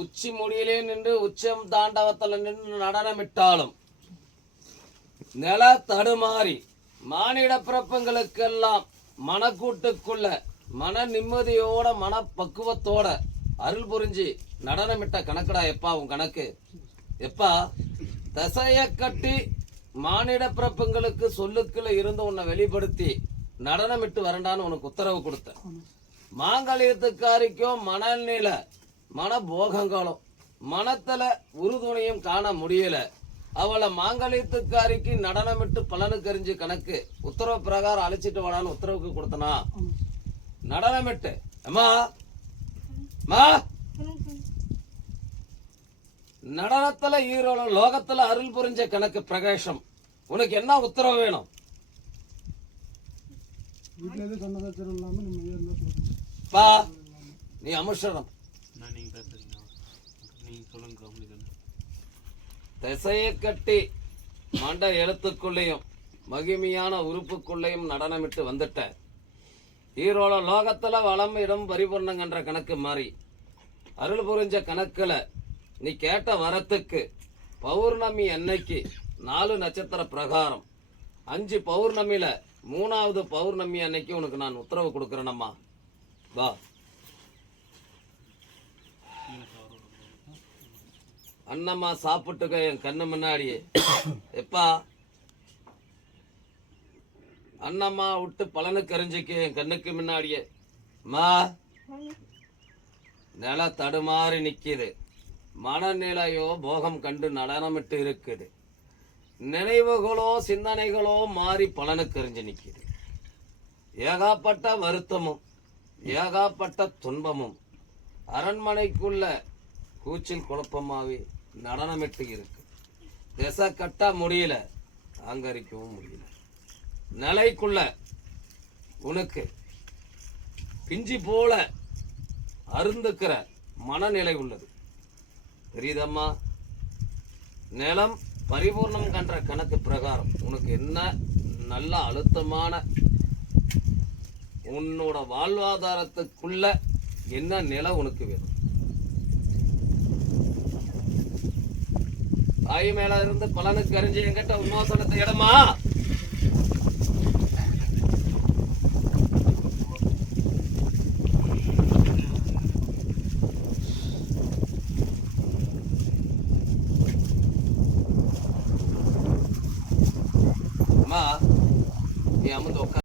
உச்சி முடியிலே நின்று உச்சம் தாண்டவத்தில் நின்று நடனமிட்டாலும் நில தடுமாறி மானிட பிறப்புகளுக்கெல்லாம் மனக்கூட்டுக்குள்ள மன நிம்மதியோட மன பக்குவத்தோட அருள் புரிஞ்சு நடனமிட்ட கணக்குடா எப்பா உன் கணக்கு. எப்பா தசைய கட்டி மானிட பிறப்புங்களுக்கு சொல்லுக்குள்ள இருந்து உன்னை வெளிப்படுத்தி நடனமிட்டு வரண்டான்னு உனக்கு உத்தரவு கொடுத்தேன். மாங்கல்யத்துக்காரிக்கும் மனநில மன போகங்களும் மனத்துல உறுதுணையும் காண முடியல. அவளை மாங்கல்யத்துக்காரிக்கு நடனமிட்டு பலனுக்கு அறிஞ்சு கணக்கு உத்தரவு பிரகாரம் அழைச்சிட்டு வாடான்னு உத்தரவுக்கு கொடுத்தனா. நடனமிட்டு அம்மா நடனத்துல ஈரோட லோகத்துல அருள் புரிஞ்ச கணக்கு பிரகாசம். உனக்கு என்ன உத்தரவு வேணும்? பா நீ அமுஷரம் திசையை கட்டி மண்ட எழுத்துக்குள்ளேயும் மகிமையான உறுப்புக்குள்ளேயும் நடனமிட்டு வந்துட்ட. ஈரோட லோகத்துல வளம் இடம் பரிபூர்ணங்கன்ற கணக்கு மாறி அருள் புரிஞ்ச கணக்குல நீ கேட்ட வரத்துக்கு பௌர்ணமி அன்னைக்கு 4 நட்சத்திர பிரகாரம் 5 பௌர்ணமியில 3வது பௌர்ணமி அன்னைக்கு உனக்கு நான் உத்தரவு கொடுக்கறேனம்மா. வா அண்ணம்மா சாப்பிட்டுக்க என் கண்ணு முன்னாடியே. எப்பா அண்ணம்மா விட்டு பலனுக்கு அறிஞ்சிக்க என் கண்ணுக்கு முன்னாடியே. மா நில தடுமாறி நிக்குது, மனநிலையோ போகம் கண்டு நடனமிட்டு இருக்குது, நினைவுகளோ சிந்தனைகளோ மாறி பலனுக்கு அறிஞ்சு நிக்குது. ஏகாப்பட்ட வருத்தமும் ஏகாப்பட்ட துன்பமும் அரண்மனைக்குள்ள கூச்சில் குழப்பமாவே நடனமிட்டு இருக்கு. திசை கட்ட முடியல, அங்கரிக்கவும் முடியல. நிலைக்குள்ள உனக்கு பிஞ்சி போல அருந்துக்கிற மனநிலை உள்ளது. தெரியுதம்மா? நிலம் பரிபூர்ணம் கன்ற கணக்கு பிரகாரம் உனக்கு என்ன நல்ல அழுத்தமான உன்னோட வாழ்வாதாரத்துக்குள்ள என்ன நிலை உனக்கு வேணும்? தாய் மேல இருந்து பலனுக்கு அறிஞ்சு என்கிட்ட உன்மோசனத்தை இடமா